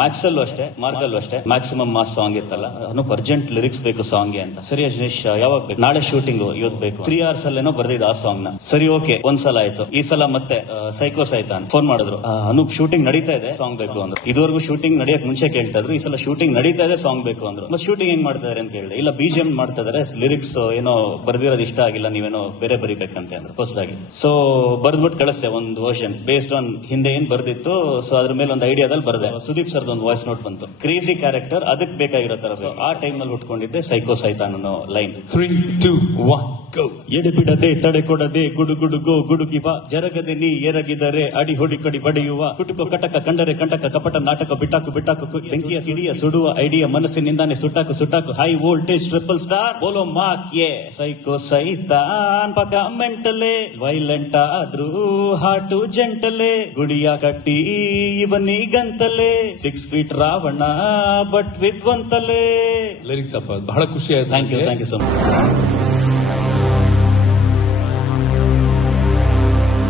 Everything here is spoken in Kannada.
ಮ್ಯಾಕ್ಸ್ ಅಲ್ಲೂ ಅಷ್ಟೇ, ಮಾರ್ಗಲ್ಲೂ ಅಷ್ಟೇ, ಮ್ಯಾಕ್ಸಿಮಮ್ ಮಾಸ್ ಸಾಂಗ್ ಇತ್ತಲ್ಲ, ಅನೂಪ್ ಅರ್ಜೆಂಟ್ ಲಿರಿಕ್ಸ್ ಬೇಕು ಸಾಂಗ್ ಅಂತ. ಸರಿ ಅಜ್ನೇಶ್, ಯಾವಾಗ ಬೇಕು? ನಾಳೆ ಶೂಟಿಂಗ್, ಇವತ್ತು ಬೇಕು. 3 hours ಅಲ್ಲೇನೋ ಬರ್ದಿದ್ದ ಆ ಸಾಂಗ್ ನ. ಸರಿ ಓಕೆ, ಒಂದ್ಸಲ ಆಯ್ತು. ಈ ಸಲ ಮತ್ತೆ ಸೈಕೋಸ್ ಆಯ್ತಾ ಫೋನ್ ಮಾಡಿದ್ರು, ಅನೂಪ್ ಶೂಟಿಂಗ್ ನಡೀತಾ ಇದೆ, ಸಾಂಗ್ ಬೇಕು ಅಂದ್ರು. ಇದುವರೆಗೂ ಶೂಟಿಂಗ್ ನಡೆಯಕ್ ಮುಂಚೆ ಕೇಳ್ತಾ ಇದ್ರು, ಈ ಸಲ ಶೂಟಿಂಗ್ ನಡೀತಾ ಇದೆ, ಸಾಂಗ್ ಬೇಕು ಅಂದ್ರು. ಮತ್ತೆ ಶೂಟಿಂಗ್ ಹೆಂಗ್ ಮಾಡ್ತಾ ಇದಾರೆ ಅಂತ ಕೇಳಿದೆ. ಇಲ್ಲ BGM ಮಾಡ್ತಾ ಇದಾರೆ, ಲಿರಿಕ್ಸ್ ಏನೋ ಬರ್ದಿರೋದು ಇಷ್ಟ ಆಗಿಲ್ಲ, ನೀವೇನೋ ಬೇರೆ ಬರಿಬೇಕಂತ ಅಂದ್ರು ಹೊಸದಾಗಿ. ಸೊ ಬರ್ದ್ಬಿಟ್ಟು ಕಳಿಸ್ತೆ ಒಂದು ವರ್ಷನ್ ಬೇಸ್ಡ್ ಆನ್ ಹಿಂದೆ ಏನ್ ಬರ್ದಿತ್ತು. ಸೊ ಅದ್ರ ಮೇಲೆ ಒಂದು ಐಡಿಯಾದಲ್ಲಿ ಬರ್ದೆ. ಸುದೀಪ್ ಸರ್ದು ಒಂದು ವಾಯ್ಸ್ ನೋಟ್ ಬಂತು, ಕ್ರೇಜಿ ಕ್ಯಾರೆಕ್ಟರ್, ಅದಕ್ಕೆ ಬೇಕಾಗಿರೋ ತರ. ಆ ಟೈಮ್ ಅಲ್ಲಿ ಉಟ್ಕೊಂಡಿದ್ದೆ ಸೈಕೋಸ್ ಆಯ್ತಾ ಅನ್ನೋ ಲೈನ್. 3, 2, 1, go. ಎಡೆ ಬಿಡದೆ ತಡೆ ಕೊಡದೆ ಗುಡುಗುಡುಗೋ ಗುಡುಗಿವ, ಜರಗದೆ ನೀ ಎರಗಿದರೆ ಅಡಿ ಹೊಡಿ ಕಡಿ ಬಡಿಯುವ, ಕುಟುಕೋ ಕಟಕ ಕಂಡರೆ ಕಂಟಕ ಕಪಟ ನಾಟಕ ಬಿಟ್ಟಾಕು ಬಿಟ್ಟಾಕು, ಬೆಂಕಿಯ ಸಿಡಿಯ ಸುಡುವ ಐಡಿಯಾ ಮನಸ್ಸಿನಿಂದಾನೆ ಸುಟ್ಟಾಕು ಸುಟ್ಟಾಕು, ಹೈ ವೋಲ್ಟೇಜ್ ಟ್ರಿಪಲ್ ಸ್ಟಾರ್ ಬೋಲೋ ಮಾಕ್ಯೆ ಸೈಕೋ ಸೈತಾನ್ ಪಕ ಮೆಂಟಲೆ, ವೈಲೆಂಟ್ ಆದ್ರೂ ಹಾಟು ಜಂಟಲೆ, ಗುಡಿಯ ಕಟ್ಟಿ ಇವನಿಗಂತಲೆ, 6 feet ರಾವಣ ಬಟ್ ವಿತ್ ಒಂತಲೆ. ಲಿರಿಕ್ಸ್ ಅಪ್ಪ ಬಹಳ ಖುಷಿ ಆಯ್ತು. Thank you so much.